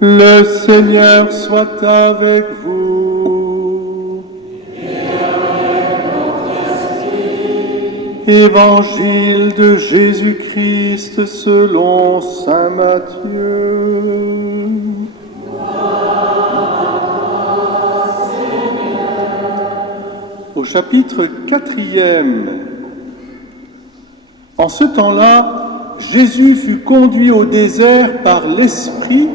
Le Seigneur soit avec vous. Évangile de Jésus-Christ selon saint Matthieu. Au chapitre 4e, en ce temps-là, Jésus fut conduit au désert par l'Esprit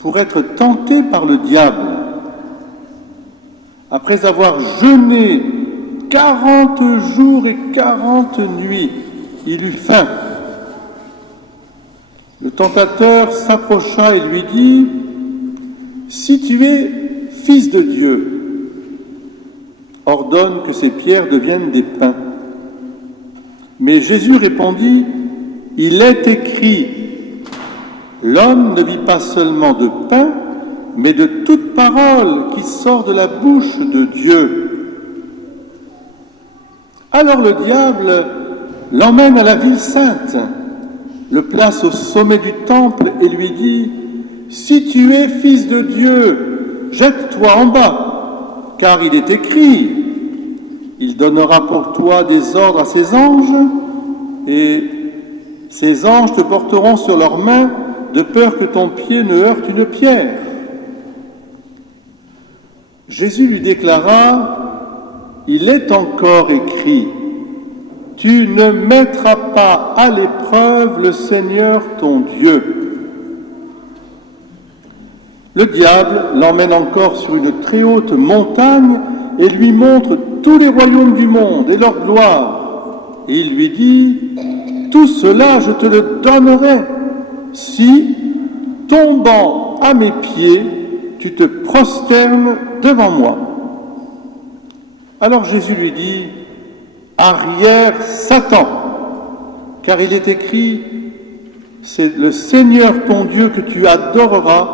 pour être tenté par le diable. Après avoir jeûné 40 jours et 40 nuits, il eut faim. Le tentateur s'approcha et lui dit : « Si tu es fils de Dieu, ordonne que ces pierres deviennent des pains. » Mais Jésus répondit : « Il est écrit, l'homme ne vit pas seulement de pain, mais de toute parole qui sort de la bouche de Dieu. » Alors le diable l'emmène à la ville sainte, le place au sommet du temple et lui dit : « Si tu es fils de Dieu, jette-toi en bas, car il est écrit, il donnera pour toi des ordres à ses anges, et ces anges te porteront sur leurs mains, de peur que ton pied ne heurte une pierre. » Jésus lui déclara : « Il est encore écrit, tu ne mettras pas à l'épreuve le Seigneur ton Dieu. » Le diable l'emmène encore sur une très haute montagne et lui montre tous les royaumes du monde et leur gloire. Et il lui dit : « Tout cela, je te le donnerai, si, tombant à mes pieds, tu te prosternes devant moi. » Alors Jésus lui dit : « Arrière, Satan, car il est écrit, c'est le Seigneur ton Dieu que tu adoreras,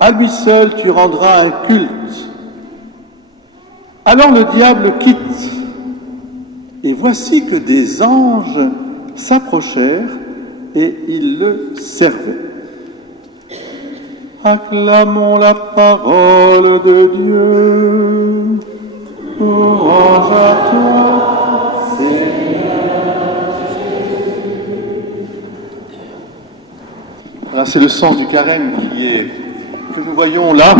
à lui seul tu rendras un culte. » Alors le diable quitte, et voici que des anges s'approchèrent et ils le servaient. Acclamons la parole de Dieu. Louange à toi, Seigneur Jésus. Voilà, c'est le sens du carême que nous voyons là.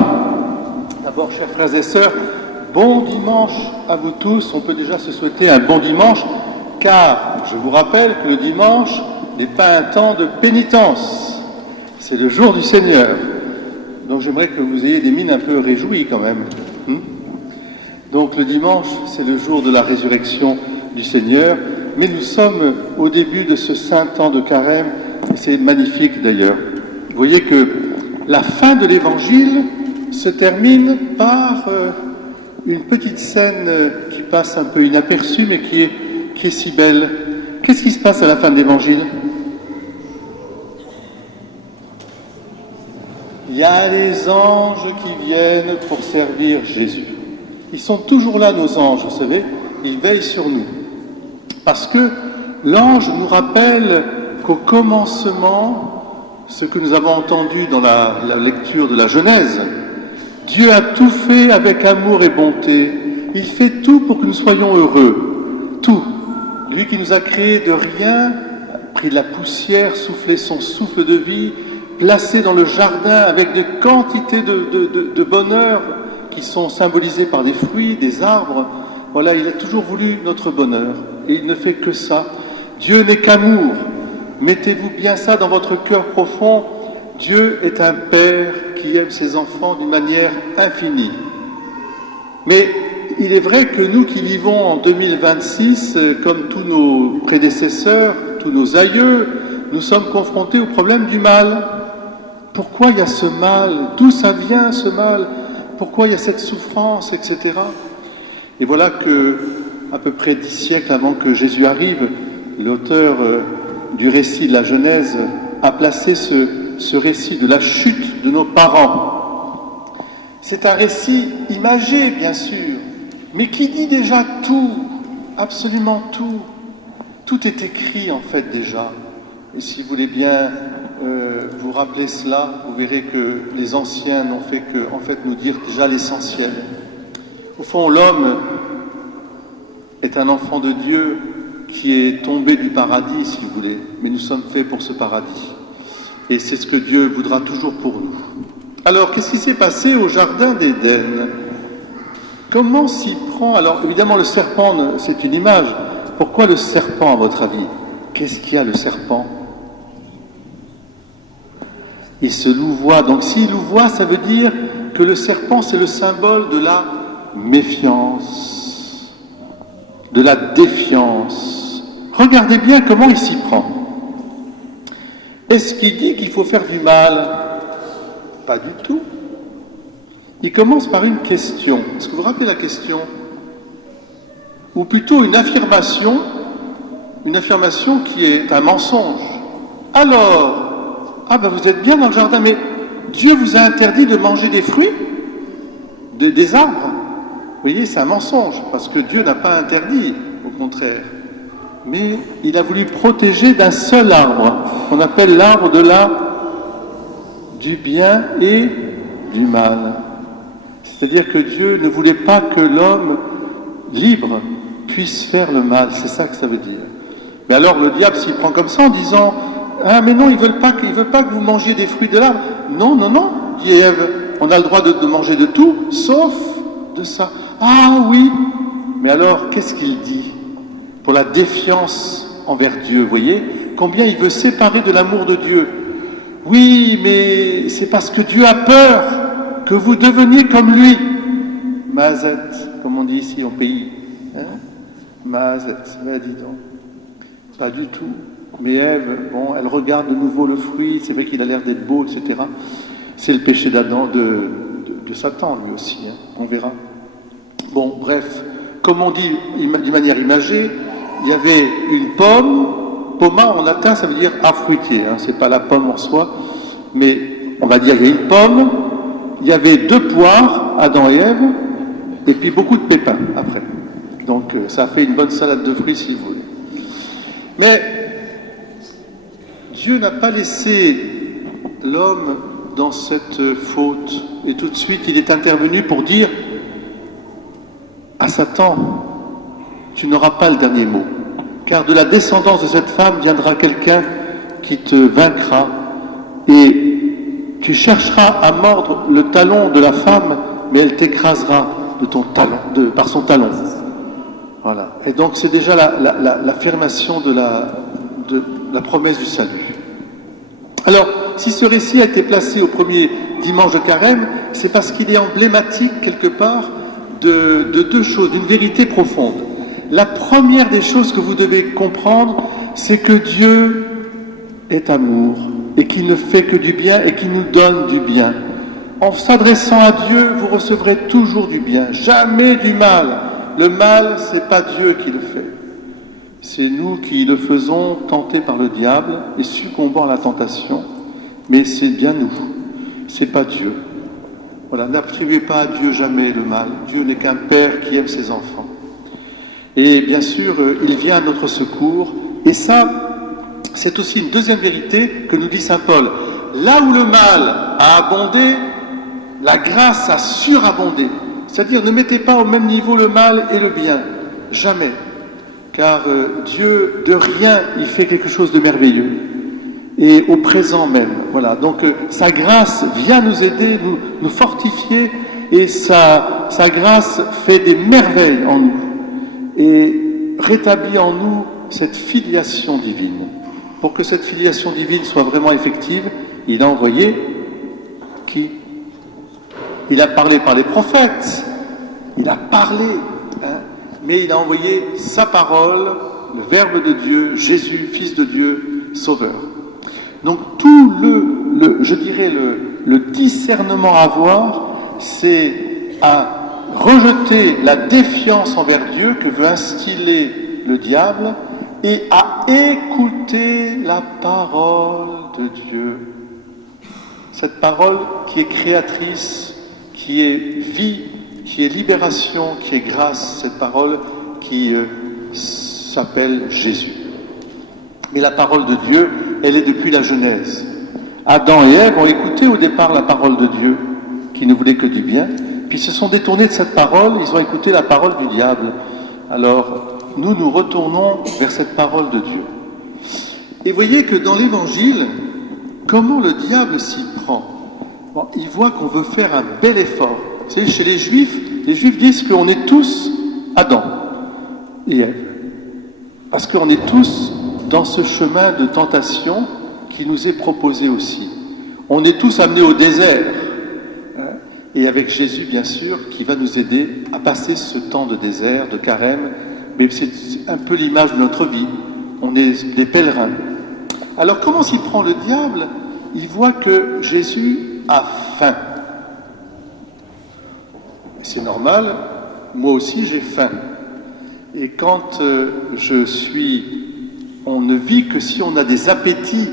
D'abord, chers frères et sœurs, bon dimanche à vous tous. On peut déjà se souhaiter un bon dimanche, car je vous rappelle que le dimanche n'est pas un temps de pénitence. C'est le jour du Seigneur. Donc j'aimerais que vous ayez des mines un peu réjouies quand même. Donc le dimanche, c'est le jour de la résurrection du Seigneur, mais nous sommes au début de ce saint temps de carême, et c'est magnifique d'ailleurs. Vous voyez que la fin de l'évangile se termine par une petite scène qui passe un peu inaperçue, mais qui est si belle. Qu'est-ce qui se passe à la fin de l'évangile ? Il y a les anges qui viennent pour servir Jésus. Ils sont toujours là, nos anges, vous savez, ils veillent sur nous. Parce que l'ange nous rappelle qu'au commencement, ce que nous avons entendu dans la lecture de la Genèse, Dieu a tout fait avec amour et bonté. Il fait tout pour que nous soyons heureux. Tout. Lui qui nous a créés de rien, a pris de la poussière, soufflé son souffle de vie, placé dans le jardin avec des quantités de bonheur qui sont symbolisés par des fruits, des arbres. Voilà, il a toujours voulu notre bonheur. Et il ne fait que ça. Dieu n'est qu'amour. Mettez-vous bien ça dans votre cœur profond. Dieu est un Père qui aime ses enfants d'une manière infinie. Mais il est vrai que nous qui vivons en 2026, comme tous nos prédécesseurs, tous nos aïeux, nous sommes confrontés au problème du mal. Pourquoi il y a ce mal ? D'où ça vient ce mal ? Pourquoi il y a cette souffrance, etc. Et voilà que, à peu près 10 siècles avant que Jésus arrive, l'auteur du récit de la Genèse a placé ce récit de la chute de nos parents. C'est un récit imagé, bien sûr, mais qui dit déjà tout, absolument tout. Tout est écrit, en fait, déjà. Et si vous voulez bien vous rappelez cela, vous verrez que les anciens n'ont fait que, en fait, nous dire déjà l'essentiel. Au fond, l'homme est un enfant de Dieu qui est tombé du paradis, si vous voulez, mais nous sommes faits pour ce paradis. Et c'est ce que Dieu voudra toujours pour nous. Alors, qu'est-ce qui s'est passé au jardin d'Éden? Comment s'y prend? Alors, évidemment, le serpent, c'est une image. Pourquoi le serpent, à votre avis? Qu'est-ce qu'il y a, le serpent? Il se louvoie. Donc, s'il louvoie, ça veut dire que le serpent, c'est le symbole de la méfiance, de la défiance. Regardez bien comment il s'y prend. Est-ce qu'il dit qu'il faut faire du mal? Pas du tout. Il commence par une question. Est-ce que vous vous rappelez la question? Ou plutôt une affirmation qui est un mensonge. Alors, vous êtes bien dans le jardin, mais Dieu vous a interdit de manger des fruits, des arbres. Vous voyez, c'est un mensonge, parce que Dieu n'a pas interdit, au contraire. Mais il a voulu protéger d'un seul arbre, qu'on appelle l'arbre du bien et du mal. C'est-à-dire que Dieu ne voulait pas que l'homme libre puisse faire le mal, c'est ça que ça veut dire. Mais alors le diable s'y prend comme ça en disant « Ah mais non, il ne veut pas que vous mangiez des fruits de l'arbre. » Non, dit Ève, on a le droit de manger de tout, sauf de ça. Ah oui, mais alors qu'est-ce qu'il dit? Pour la défiance envers Dieu, vous voyez, combien il veut séparer de l'amour de Dieu. Oui, mais c'est parce que Dieu a peur que vous deveniez comme lui. Mazet, comme on dit ici au pays. Hein? Mazet, mais dis donc. Pas du tout. Mais Ève, elle regarde de nouveau le fruit, c'est vrai qu'il a l'air d'être beau, etc. C'est le péché d'Adam, de Satan, lui aussi, hein, on verra. Bon, bref, comme on dit d'une manière imagée, il y avait une pomme, poma en latin, ça veut dire à fruitier, hein, c'est pas la pomme en soi, mais on va dire qu'il y avait une pomme, il y avait 2 poires, Adam et Ève, et puis beaucoup de pépins après. Donc ça fait une bonne salade de fruits si vous voulez. Mais Dieu n'a pas laissé l'homme dans cette faute. Et tout de suite, il est intervenu pour dire à Satan, tu n'auras pas le dernier mot, car de la descendance de cette femme viendra quelqu'un qui te vaincra, et tu chercheras à mordre le talon de la femme, mais elle t'écrasera de ton talon, par son talon. Voilà. Et donc c'est déjà l'affirmation de la promesse du salut. Alors, si ce récit a été placé au premier dimanche de Carême, c'est parce qu'il est emblématique quelque part de 2 choses, d'une vérité profonde. La première des choses que vous devez comprendre, c'est que Dieu est amour et qu'il ne fait que du bien et qu'il nous donne du bien. En s'adressant à Dieu, vous recevrez toujours du bien, jamais du mal. Le mal, c'est pas Dieu qui le fait. C'est nous qui le faisons, tentés par le diable et succombant à la tentation. Mais c'est bien nous, c'est pas Dieu. Voilà, n'attribuez pas à Dieu jamais le mal. Dieu n'est qu'un père qui aime ses enfants. Et bien sûr, il vient à notre secours. Et ça, c'est aussi une deuxième vérité que nous dit saint Paul. Là où le mal a abondé, la grâce a surabondé. C'est-à-dire, ne mettez pas au même niveau le mal et le bien. Jamais. Car Dieu, de rien, il fait quelque chose de merveilleux. Et au présent même. Voilà. Donc, sa grâce vient nous aider, nous fortifier, et sa grâce fait des merveilles en nous. Et rétablit en nous cette filiation divine. Pour que cette filiation divine soit vraiment effective, il a envoyé qui? Il a parlé par les prophètes, il a parlé, hein, mais il a envoyé sa parole, le Verbe de Dieu, Jésus, Fils de Dieu, Sauveur. Donc tout le discernement à avoir, c'est à rejeter la défiance envers Dieu que veut instiller le diable et à écouter la parole de Dieu. Cette parole qui est créatrice, qui est vie, qui est libération, qui est grâce, cette parole qui s'appelle Jésus. Mais la parole de Dieu, elle est depuis la Genèse. Adam et Ève ont écouté au départ la parole de Dieu, qui ne voulait que du bien, puis ils se sont détournés de cette parole, ils ont écouté la parole du diable. Alors, nous retournons vers cette parole de Dieu. Et voyez que dans l'Évangile, comment le diable s'y prend. Bon, il voit qu'on veut faire un bel effort. Vous savez, chez les Juifs disent qu'on est tous Adam et Ève. Parce qu'on est tous dans ce chemin de tentation qui nous est proposé aussi. On est tous amenés au désert. Et avec Jésus, bien sûr, qui va nous aider à passer ce temps de désert, de carême. Mais c'est un peu l'image de notre vie. On est des pèlerins. Alors, comment s'y prend le diable? Il voit que Jésus a faim. C'est normal, moi aussi j'ai faim. Et quand on ne vit que si on a des appétits,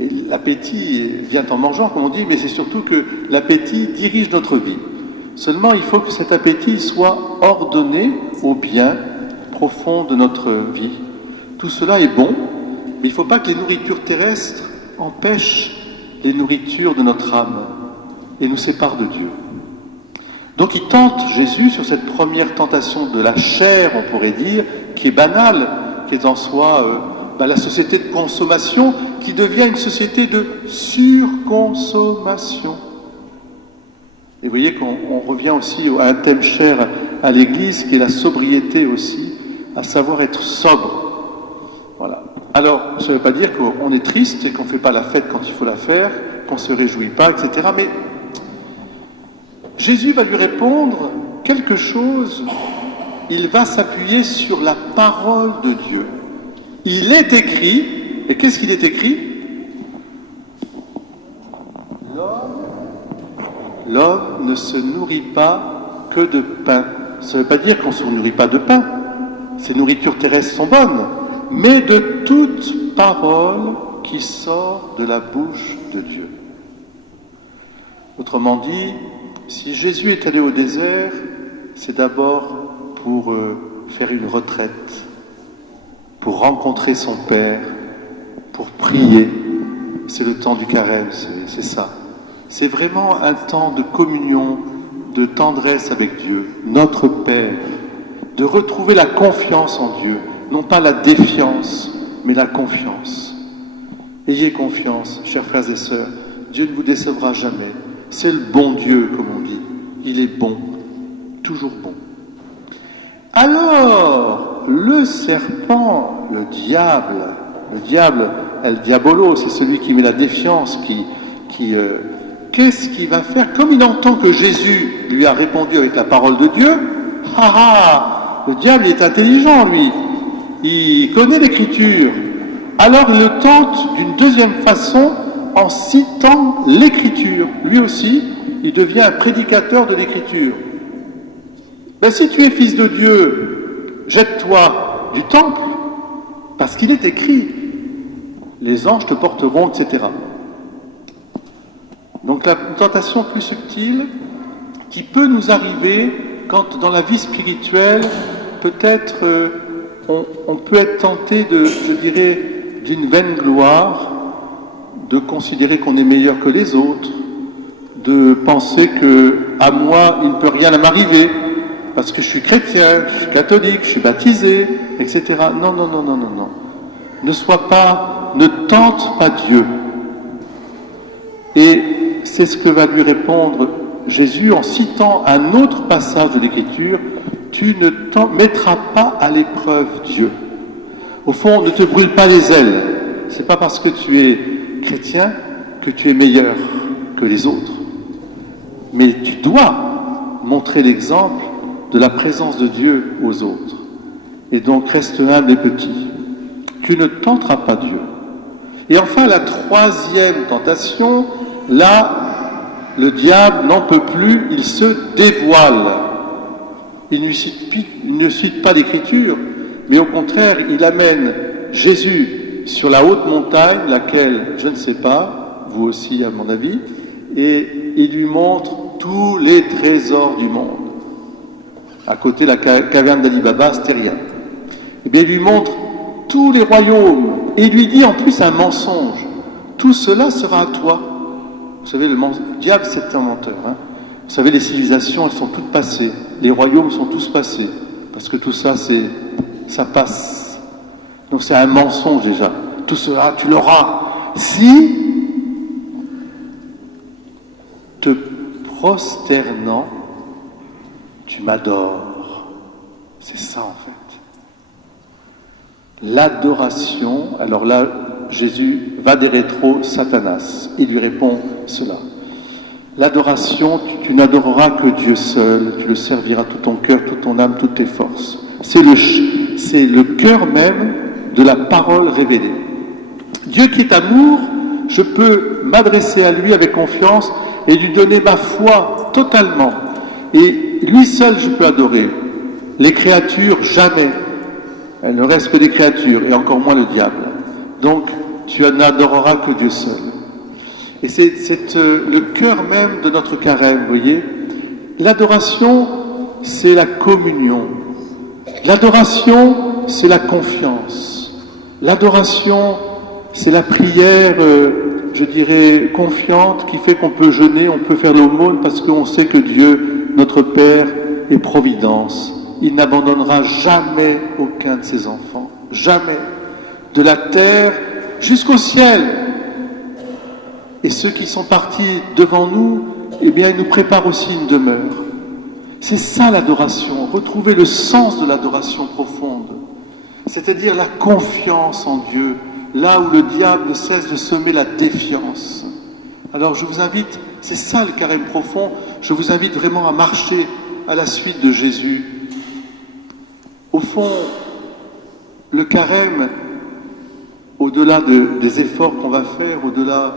et l'appétit vient en mangeant, comme on dit, mais c'est surtout que l'appétit dirige notre vie. Seulement, il faut que cet appétit soit ordonné au bien profond de notre vie. Tout cela est bon, mais il ne faut pas que les nourritures terrestres empêchent les nourritures de notre âme et nous séparent de Dieu. Donc il tente Jésus sur cette première tentation de la chair, on pourrait dire, qui est banale, qui est en soi la société de consommation, qui devient une société de surconsommation. Et vous voyez qu'on revient aussi à un thème cher à l'Église, qui est la sobriété aussi, à savoir être sobre. Voilà. Alors, ça ne veut pas dire qu'on est triste et qu'on ne fait pas la fête quand il faut la faire, qu'on ne se réjouit pas, etc. Mais Jésus va lui répondre quelque chose. Il va s'appuyer sur la parole de Dieu. Il est écrit, et qu'est-ce qu'il est écrit? L'homme ne se nourrit pas que de pain. Ça ne veut pas dire qu'on ne se nourrit pas de pain. Ces nourritures terrestres sont bonnes, mais de toute parole qui sort de la bouche de Dieu. Autrement dit, si Jésus est allé au désert, c'est d'abord pour faire une retraite, pour rencontrer son Père, pour prier. C'est le temps du carême, c'est ça. C'est vraiment un temps de communion, de tendresse avec Dieu, notre Père, de retrouver la confiance en Dieu, non pas la défiance, mais la confiance. Ayez confiance, chers frères et sœurs, Dieu ne vous décevra jamais. C'est le bon Dieu, comme on dit. Il est bon, toujours bon. Alors, le serpent, le diable, El Diabolo, c'est celui qui met la défiance, qu'est-ce qu'il va faire? Comme il entend que Jésus lui a répondu avec la parole de Dieu, le diable est intelligent, lui. Il connaît l'Écriture. Alors il le tente d'une deuxième façon en citant l'Écriture. Lui aussi, il devient un prédicateur de l'Écriture. Si tu es fils de Dieu, jette-toi du temple, parce qu'il est écrit, les anges te porteront, etc. Donc la tentation plus subtile qui peut nous arriver quand dans la vie spirituelle, peut-être on peut être tenté d'une vaine gloire, de considérer qu'on est meilleur que les autres, de penser que à moi il ne peut rien m'arriver parce que je suis chrétien, je suis catholique, je suis baptisé, etc. Non. Ne tente pas Dieu. Et c'est ce que va lui répondre Jésus en citant un autre passage de l'Écriture. Tu ne t'en mettras pas à l'épreuve Dieu. Au fond, ne te brûle pas les ailes. C'est pas parce que tu es chrétien que tu es meilleur que les autres. Mais tu dois montrer l'exemple de la présence de Dieu aux autres. Et donc, reste humble et petit. Tu ne tenteras pas Dieu. Et enfin, la troisième tentation, là, le diable n'en peut plus, il se dévoile. Il ne cite pas l'Écriture, mais au contraire, il amène Jésus sur la haute montagne, laquelle, je ne sais pas, vous aussi à mon avis, et il lui montre tous les trésors du monde. À côté de la caverne d'Ali Baba, c'était rien. Et bien, il lui montre tous les royaumes, et il lui dit en plus un mensonge. tout cela sera à toi. Vous savez, le diable, c'est un menteur. Hein. Vous savez, les civilisations, elles sont toutes passées. Les royaumes sont tous passés. Parce que tout ça, ça passe. Donc c'est un mensonge déjà. Tout cela, tu l'auras. Si, te prosternant, tu m'adores. C'est ça en fait. L'adoration, alors là, Jésus va des rétros Satanas. Il lui répond cela. L'adoration, tu n'adoreras que Dieu seul, tu le serviras tout ton cœur, toute ton âme, toutes tes forces. C'est le cœur même de la parole révélée. Dieu qui est amour, je peux m'adresser à lui avec confiance et lui donner ma foi totalement. Et lui seul, je peux adorer. Les créatures, jamais. Elles ne restent que des créatures, et encore moins le diable. Donc, tu n'adoreras que Dieu seul. Et c'est le cœur même de notre carême, vous voyez. L'adoration, c'est la communion. L'adoration, c'est la confiance. L'adoration, c'est la prière, je dirais, confiante, qui fait qu'on peut jeûner, on peut faire l'aumône, parce qu'on sait que Dieu, notre Père, est providence. Il n'abandonnera jamais aucun de ses enfants. Jamais. De la terre jusqu'au ciel. Et ceux qui sont partis devant nous, eh bien, ils nous préparent aussi une demeure. C'est ça l'adoration. Retrouver le sens de l'adoration profonde. C'est-à-dire la confiance en Dieu, là où le diable ne cesse de semer la défiance. Alors je vous invite, c'est ça le carême profond, je vous invite vraiment à marcher à la suite de Jésus. Au fond, le carême, au-delà des efforts qu'on va faire, au-delà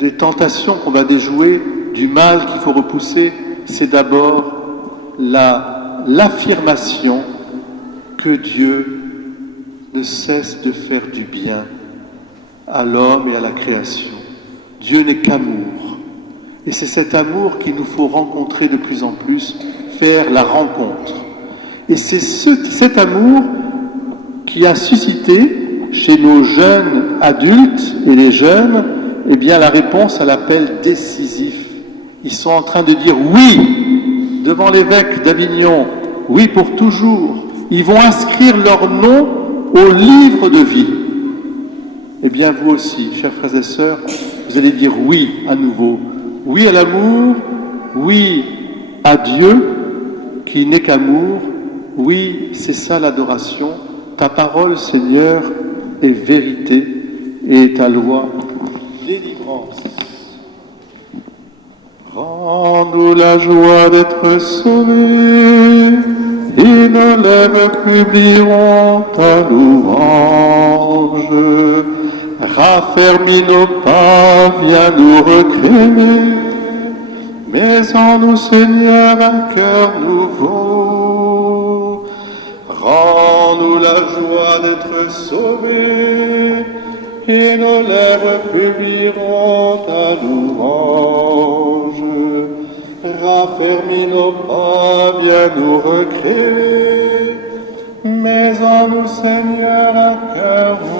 des tentations qu'on va déjouer, du mal qu'il faut repousser, c'est d'abord l'affirmation que Dieu ne cesse de faire du bien à l'homme et à la création. Dieu n'est qu'amour. Et c'est cet amour qu'il nous faut rencontrer de plus en plus, faire la rencontre. Et c'est cet amour qui a suscité chez nos jeunes adultes et les jeunes, eh bien la réponse à l'appel décisif. Ils sont en train de dire oui devant l'évêque d'Avignon, oui pour toujours. Ils vont inscrire leur nom au livre de vie. Eh bien vous aussi, chers frères et sœurs, vous allez dire oui à nouveau. Oui à l'amour, oui à Dieu qui n'est qu'amour. Oui, c'est ça l'adoration. Ta parole, Seigneur, est vérité et ta loi, délivrance. Rends-nous la joie d'être sauvés, et nos lèvres publieront ta louange. Raffermis nos pas, viens nous recréer, mets en nous, Seigneur, un cœur nouveau. Rends-nous la joie d'être sauvés, et nos lèvres publieront ta louange. Raffermis nos pas, viens nous recréer, mets en nous, Seigneur, un cœur nouveau.